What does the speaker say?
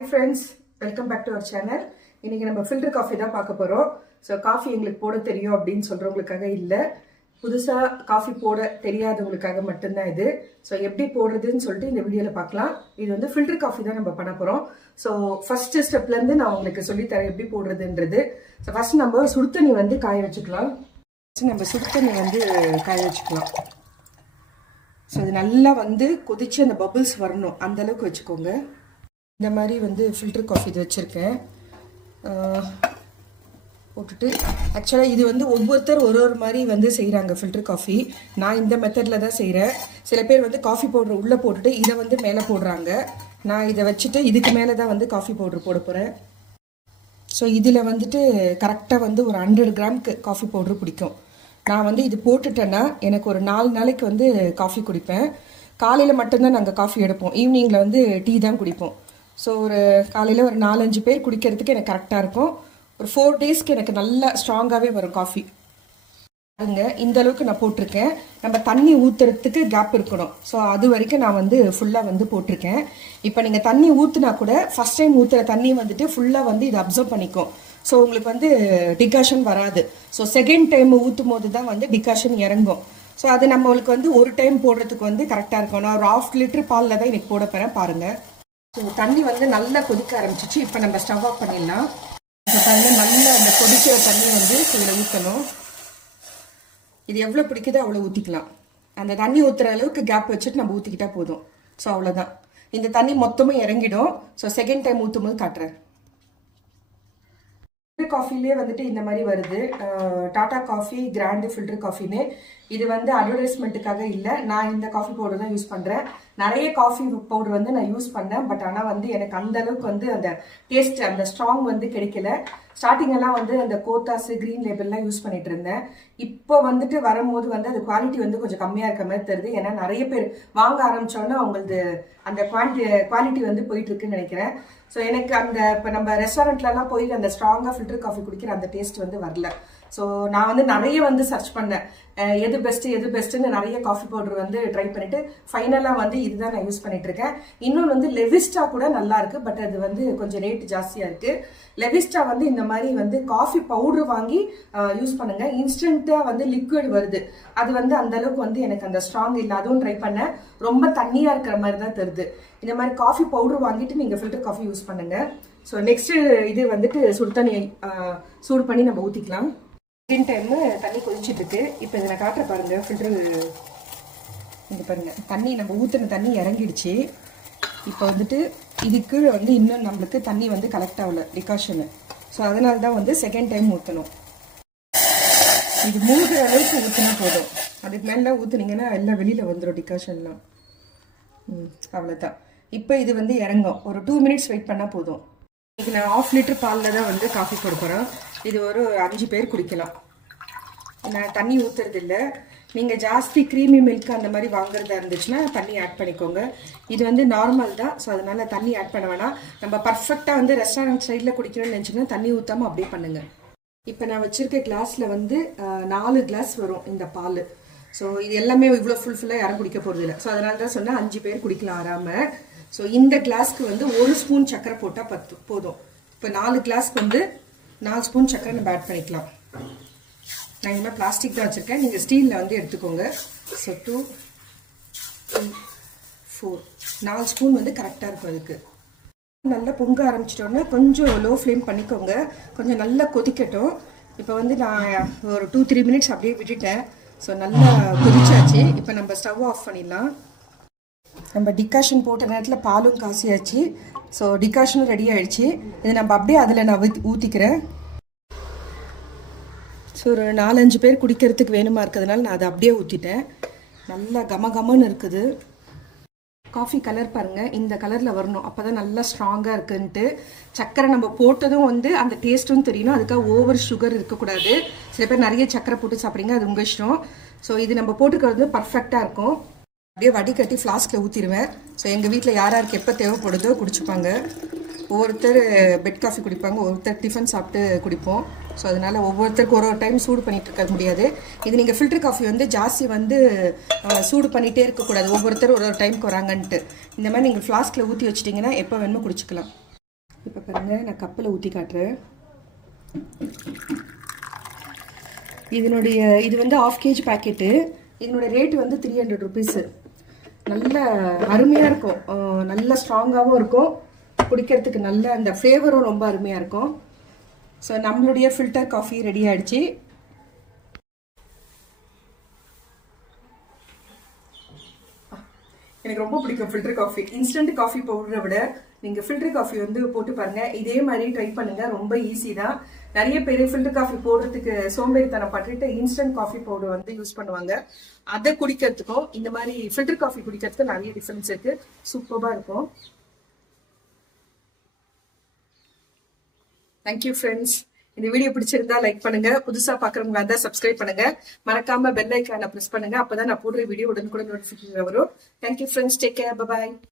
Hi friends, welcome back to our channel. இன்னைக்கு நம்ம filter coffee தான் பார்க்க போறோம். ஸோ காஃபி எங்களுக்கு போட தெரியும் அப்படின்னு சொல்றவங்களுக்காக இல்லை, புதுசா காஃபி போட தெரியாதவங்களுக்காக மட்டும்தான் இது. ஸோ எப்படி போடுறதுன்னு சொல்லிட்டு இந்த வீடியோல பார்க்கலாம். இது வந்து ஃபில்டர் காஃபி தான் நம்ம பண்ண போறோம். ஸோ ஃபர்ஸ்ட் ஸ்டெப்ல இருந்து நான் உங்களுக்கு சொல்லித்தரேன் எப்படி போடுறதுன்றது. ஸோ ஃபர்ஸ்ட் நம்ம சுடுதண்ணி வந்து காய வச்சுக்கலாம். நம்ம சுடுதண்ணி வந்து காய வச்சுக்கலாம். ஸோ இது நல்லா வந்து கொதிச்சு அந்த பபிள்ஸ் வரணும், அந்த அளவுக்கு வச்சுக்கோங்க. இந்த மாதிரி வந்து ஃபில்டர் காஃபி இது வச்சுருக்கேன் போட்டுட்டு. ஆக்சுவலாக இது வந்து ஒவ்வொருத்தர் ஒரு மாதிரி வந்து செய்கிறாங்க ஃபில்டர் காஃபி. நான் இந்த மெத்தடில் தான் செய்கிறேன். சில பேர் வந்து காஃபி பவுடர் உள்ளே போட்டுட்டு இதை வந்து மேலே போடுறாங்க. நான் இதை வச்சுட்டு இதுக்கு மேலே தான் வந்து காஃபி பவுடர் போட போகிறேன். ஸோ இதில் வந்துட்டு கரெக்டாக வந்து ஒரு 100 கிராம்க்கு காஃபி பவுடர் பிடிக்கும். நான் வந்து இது போட்டுட்டேன்னா எனக்கு ஒரு 4 நாளைக்கு வந்து காஃபி குடிப்பேன். காலையில் மட்டும்தான் நாங்கள் காஃபி எடுப்போம், ஈவினிங்கில் வந்து டீ தான் குடிப்போம். ஸோ ஒரு காலையில் ஒரு 4-5 பேர் குடிக்கிறதுக்கு எனக்கு கரெக்டாக இருக்கும். ஒரு 4 டேஸ்க்கு எனக்கு நல்லா ஸ்ட்ராங்காகவே வரும் காஃபி. அதுங்க இந்த அளவுக்கு நான் போட்டிருக்கேன். நம்ம தண்ணி ஊற்றுறதுக்கு கேப் இருக்கணும். ஸோ அது வரைக்கும் நான் வந்து ஃபுல்லாக வந்து போட்டிருக்கேன். இப்போ நீங்கள் தண்ணி ஊற்றுனா கூட ஃபஸ்ட் டைம் ஊற்றுற தண்ணி வந்துட்டு ஃபுல்லாக வந்து இதை அப்சர்வ் பண்ணிக்கும். ஸோ உங்களுக்கு வந்து டிகாஷன் வராது. ஸோ செகண்ட் டைம் ஊற்றும் போது தான் வந்து டிகாஷன் இறங்கும். ஸோ அது நம்மளுக்கு வந்து ஒரு டைம் போடுறதுக்கு வந்து கரெக்டாக இருக்கும். நான் ஒரு 1/2 லிட்டர் பாலில் தான் எனக்கு போட போகிறேன் பாருங்கள். ஸோ தண்ணி வந்து நல்லா கொதிக்க ஆரம்பிச்சிச்சு. இப்போ நம்ம ஸ்டவ் ஆஃப் பண்ணிடலாம். இப்போ பாருங்கள், நல்லா அந்த கொதிக்கிற தண்ணி வந்து இதில் ஊற்றணும். இது எவ்வளோ பிடிக்குதோ அவ்வளோ ஊற்றிக்கலாம். அந்த தண்ணி ஊற்றுற அளவுக்கு கேப் வச்சுட்டு நம்ம ஊற்றிக்கிட்டா போதும். ஸோ அவ்வளோதான், இந்த தண்ணி மொத்தமும் இறங்கிடும். ஸோ செகண்ட் டைம் ஊற்றும் போது காட்டுறேன். காஃபிலே வந்துட்டு இந்த மாதிரி வருது, டாடா காஃபி கிராண்டு ஃபில்டர் காஃபின்னு. இது வந்து அட்வர்டைஸ்மெண்ட்டுக்காக இல்லை, நான் இந்த காஃபி பவுடர் தான் யூஸ் பண்ணுறேன். நிறைய காஃபி பவுடர் வந்து நான் யூஸ் பண்ணேன். பட் ஆனால் வந்து எனக்கு அந்த அளவுக்கு வந்து அந்த டேஸ்ட், அந்த ஸ்ட்ராங் வந்து கிடைக்கல. ஸ்டார்டிங்கெல்லாம் வந்து அந்த கோத்தாஸ் கிரீன் லேபிள்லாம் யூஸ் பண்ணிட்டு இருந்தேன். இப்போ வந்துட்டு வரும்போது வந்து அது குவாலிட்டி வந்து கொஞ்சம் கம்மியாக இருக்க மாதிரி தருது. ஏன்னா நிறைய பேர் வாங்க ஆரம்பித்தோன்னா அவங்களது அந்த குவாலிட்டி வந்து போயிட்டு இருக்குன்னு நினைக்கிறேன். ஸோ எனக்கு அந்த இப்போ நம்ம ரெஸ்டாரண்ட்லலாம் போய் அந்த ஸ்ட்ராங்காக ஃபில்டர் காஃபி குடிக்கிற அந்த டேஸ்ட் வந்து வரல. ஸோ நான் வந்து நிறைய வந்து சர்ச் பண்ணேன், எது பெஸ்ட்டுன்னு நிறைய காஃபி பவுடர் வந்து ட்ரை பண்ணிட்டு ஃபைனலாக வந்து இதுதான் நான் யூஸ் பண்ணிட்டு இருக்கேன். இன்னொன்று வந்து லெவிஸ்டா கூட நல்லா இருக்கு, பட் அது வந்து கொஞ்சம் ரேட் ஜாஸ்தியாக இருக்கு. லெவிஸ்டா வந்து இந்த மாதிரி வந்து காஃபி பவுடர் வாங்கி யூஸ் பண்ணுங்க. இன்ஸ்டன்ட்டாக வந்து லிக்விட் வருது, அது வந்து அந்த அளவுக்கு வந்து எனக்கு அந்த ஸ்ட்ராங் இல்லை. அதுவும் ட்ரை பண்ணேன், ரொம்ப தண்ணியாக இருக்கிற மாதிரி தான் தருது. இந்த மாதிரி காஃபி பவுடர் வாங்கிட்டு நீங்கள் ஃபில்டர் காஃபி யூஸ் பண்ணுங்க. ஸோ நெக்ஸ்ட் இது வந்துட்டு சுடு தண்ணி சூடு பண்ணி நம்ம ஊற்றிக்கலாம். செகண்ட் டைமு தண்ணி கொதிச்சுட்டு இருக்கு. இப்போ இதை நான் காட்டுற பாருங்க, ஃபில்டர் இங்கே பாருங்க, தண்ணி நம்ம ஊற்றின தண்ணி இறங்கிடுச்சு. இப்போ வந்துட்டு இதுக்கு வந்து இன்னும் நம்மளுக்கு தண்ணி வந்து கலெக்ட் ஆகல டிகாஷனு. ஸோ அதனால தான் வந்து செகண்ட் டைம் ஊற்றணும். இது மூழ்கிற அளவுக்கு ஊற்றினா போதும். அதுக்கு மேலே ஊற்றுனீங்கன்னா எல்லாம் வெளியில் வந்துடும் டிகாஷன்லாம். அவ்வளோதான். இப்போ இது வந்து இறங்கும். ஒரு 2 மினிட்ஸ் வெயிட் பண்ணால் போதும். இது நான் 1/2 லிட்டர் பாலில் தான் வந்து காஃபி போட போகிறேன். இது ஒரு 5 பேர் குடிக்கலாம். நான் தண்ணி ஊற்றுறது இல்லை. நீங்கள் ஜாஸ்தி க்ரீமி மில்க் அந்த மாதிரி வாங்குறதா இருந்துச்சுன்னா தண்ணி ஆட் பண்ணிக்கோங்க. இது வந்து நார்மல் தான். ஸோ அதனால் தண்ணி ஆட் பண்ண வேணாம். நம்ம பர்ஃபெக்டாக வந்து ரெஸ்டாரண்ட் ஸ்டைலில் குடிக்கணும்னு நினச்சிங்கன்னா தண்ணி ஊற்றாமல் அப்படியே பண்ணுங்கள். இப்போ நான் வச்சுருக்க கிளாஸில் வந்து 4 கிளாஸ் வரும் இந்த பால். ஸோ இது எல்லாமே இவ்வளோ ஃபுல்லாக யாரும் குடிக்க போகிறது இல்லை. ஸோ அதனால தான் சொன்னால் 5 பேர் குடிக்கலாம் ஆறாமல். ஸோ இந்த கிளாஸ்க்கு வந்து 1 ஸ்பூன் சர்க்கரை போட்டால் போதும். இப்போ 4 கிளாஸ்க்கு வந்து 4 ஸ்பூன் சர்க்கரை நம்ம ஆட் பண்ணிக்கலாம். நான் இந்த மாதிரி பிளாஸ்டிக் தான் வச்சுருக்கேன், நீங்கள் ஸ்டீலில் வந்து எடுத்துக்கோங்க. ஸோ 2, 3, 4 4 ஸ்பூன் வந்து கரெக்டாக இருக்கும். அதுக்கு நல்லா பொங்க ஆரம்பிச்சிட்டோன்னா கொஞ்சம் லோ ஃப்ளேம் பண்ணிக்கோங்க, கொஞ்சம் நல்லா கொதிக்கட்டும். இப்போ வந்து நான் ஒரு 2-3 மினிட்ஸ் அப்படியே விட்டுட்டேன். ஸோ நல்லா கொதிச்சாச்சு. இப்போ நம்ம ஸ்டவ் ஆஃப் பண்ணிடலாம். நம்ம டிகாஷன் போட்ட நேரத்தில் பாலும் காசியாச்சு. ஸோ டிகாஷனும் ரெடி ஆகிடுச்சு. இது நம்ம அப்படியே அதில் நான் ஊற்றிக்கிறேன். ஸோ ஒரு 4-5 பேர் குடிக்கிறதுக்கு வேணுமா இருக்கிறதுனால நான் அதை அப்படியே ஊற்றிட்டேன். நல்லா கமகமன்னு இருக்குது. காஃபி கலர் பாருங்கள், இந்த கலரில் வரணும். அப்போ தான் நல்லா ஸ்ட்ராங்காக இருக்குன்ட்டு. சர்க்கரை நம்ம போட்டதும் வந்து அந்த டேஸ்ட்டும் தெரியணும். அதுக்காக ஓவர் சுகர் இருக்கக்கூடாது. சில பேர் நிறைய சர்க்கரை போட்டு சாப்பிட்றீங்க, அது உங்கள் இஷ்டம். ஸோ இது நம்ம போட்டுக்கிறது பர்ஃபெக்டாக இருக்கும். அப்படியே வடிகட்டி ஃப்ளாஸ்கில் ஊற்றிடுவேன். ஸோ எங்கள் வீட்டில் யாருக்கு எப்போ தேவைப்படுதோ குடிச்சுப்பாங்க. ஒவ்வொருத்தர் பெட் காஃபி குடிப்பாங்க, ஒவ்வொருத்தர் டிஃபன் சாப்பிட்டு குடிப்போம். ஸோ அதனால் ஒவ்வொருத்தருக்கு ஒரு டைம் சூடு பண்ணிகிட்டு இருக்க முடியாது. இது நீங்கள் ஃபில்டர் காஃபி வந்து ஜாஸ்தி வந்து சூடு பண்ணிகிட்டே இருக்கக்கூடாது, ஒவ்வொருத்தர் ஒரு டைமுக்கு வராங்கன்ட்டு. இந்த மாதிரி நீங்கள் ஃப்ளாஸ்கில் ஊற்றி வச்சிட்டிங்கன்னா எப்போ வேணுமோ குடிச்சிக்கலாம். பாருங்க, நான் கப்பில் ஊற்றி காட்டுறேன். இது வந்து 1/2 kg பேக்கெட்டு. இதனுடைய ரேட்டு வந்து 300 ருபீஸு. நல்ல அருமையாக இருக்கும், நல்ல ஸ்ட்ராங்காகவும் இருக்கும், குடிக்கிறதுக்கு நல்ல அந்த ஃப்ளேவரும் ரொம்ப அருமையாக இருக்கும். ஸோ நம்மளுடைய ஃபில்டர் காஃபி ரெடி ஆகிடுச்சு. எனக்கு ரொம்ப பிடிக்கும் ஃபில்டர் காஃபி. இன்ஸ்டன்ட் காஃபி பவுடரை விட நீங்கள் ஃபில்டர் காஃபி வந்து போட்டு பாருங்கள். இதே மாதிரி ட்ரை பண்ணுங்கள், ரொம்ப ஈஸி தான். நிறைய பேர் ஃபில்டர் காஃபி போடுறதுக்கு சோம்பேறித்தனம் பட்டுட்டு இன்ஸ்டன்ட் காஃபி பவுடர் வந்து யூஸ் பண்ணுவாங்க. அதை குடிக்கிறதுக்கும் இந்த மாதிரி ஃபில்டர் காஃபி குடிக்கிறதுக்கும் நிறைய டிஃப்ரென்ஸ் இருக்கு. சூப்பராக இருக்கும். Thank you friends. இந்த வீடியோ பிடிச்சிருந்தா லைக் பண்ணுங்க, புதுசா பாக்குறவங்களா இருந்தா சப்ஸ்கிரைப் பண்ணுங்க, மறக்காம பெல் ஐக்கானை பிரஸ் பண்ணுங்க. அப்பதான் நான் போடுற வீடியோ உடனுக்குடன் நோட்டிபிகேஷன் வரும். Thank you friends, take care, bye bye.